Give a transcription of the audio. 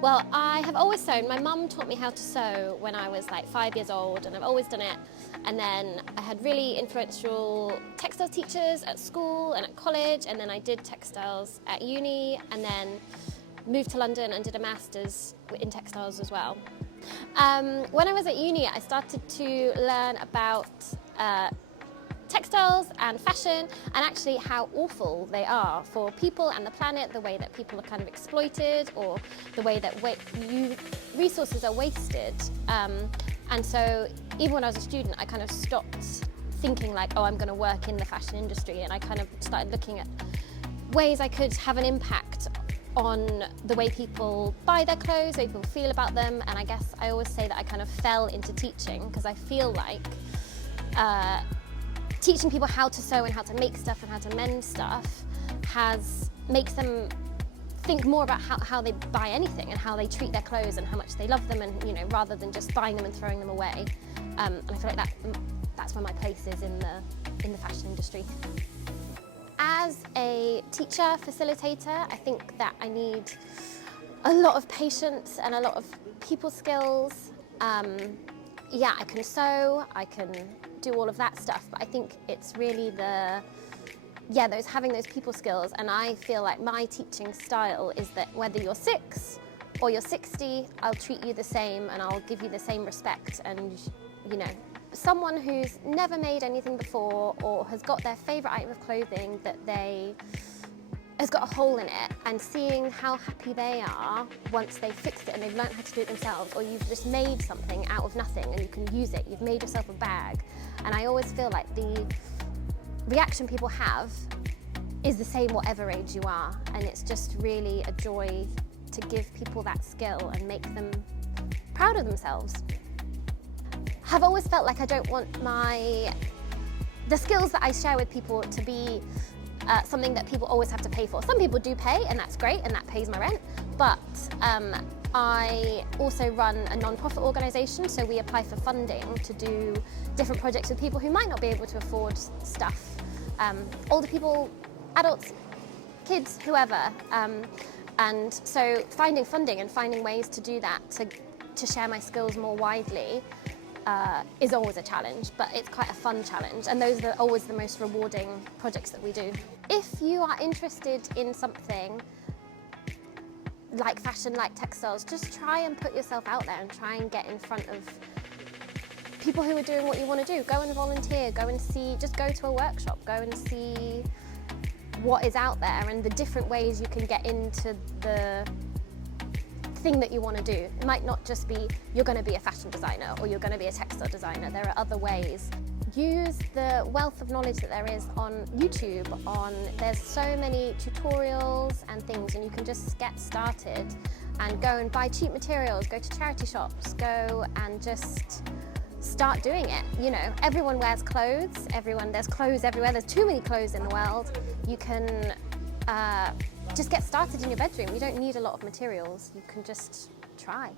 Well, I have always sewn. My mum taught me how to sew when I was like 5 years old, and I've always done it. And then I had really influential textile teachers at school and at college, and then I did textiles at uni, and then moved to London and did a master's in textiles as well. When I was at uni, I started to learn about textiles and fashion, and actually how awful they are for people and the planet, the way that people are kind of exploited, or the way that resources are wasted. And so even when I was a student, I kind of stopped thinking like, oh, I'm going to work in the fashion industry, and I kind of started looking at ways I could have an impact on the way people buy their clothes, the way people feel about them. And I guess I always say that I kind of fell into teaching, because I feel like teaching people how to sew and how to make stuff and how to mend stuff makes them think more about how they buy anything and how they treat their clothes and how much they love them, and rather than just buying them and throwing them away. And I feel like that's where my place is in the fashion industry. As a teacher, facilitator, I think that I need a lot of patience and a lot of people skills. Yeah, I can sew, I can do all of that stuff, but I think it's really having those people skills. And I feel like my teaching style is that whether you're 6 or you're 60, I'll treat you the same and I'll give you the same respect. And someone who's never made anything before, or has got their favourite item of clothing that has got a hole in it, and seeing how happy they are once they've fixed it and they've learned how to do it themselves, or you've just made something out of nothing and you can use it, you've made yourself a bag. And I always feel like the reaction people have is the same whatever age you are, and it's just really a joy to give people that skill and make them proud of themselves. I've always felt like I don't want the skills that I share with people to be something that people always have to pay for. Some people do pay, and that's great, and that pays my rent, but I also run a non-profit organisation, so we apply for funding to do different projects with people who might not be able to afford stuff. Older people, adults, kids, whoever. And so finding funding and finding ways to do that, to share my skills more widely, is always a challenge, but it's quite a fun challenge, and those are always the most rewarding projects that we do. If you are interested in something like fashion, like textiles, just try and put yourself out there and try and get in front of people who are doing what you want to do. Go and volunteer, go and see, just go to a workshop, go and see what is out there and the different ways you can get into the thing that you want to do. It might not just be you're going to be a fashion designer or you're going to be a textile designer. There are other ways. Use the wealth of knowledge that there is on YouTube. There's so many tutorials and things, and you can just get started and go and buy cheap materials, go to charity shops, go and just start doing it. Everyone wears clothes, there's clothes everywhere, there's too many clothes in the world. You can just get started in your bedroom. You don't need a lot of materials, you can just try.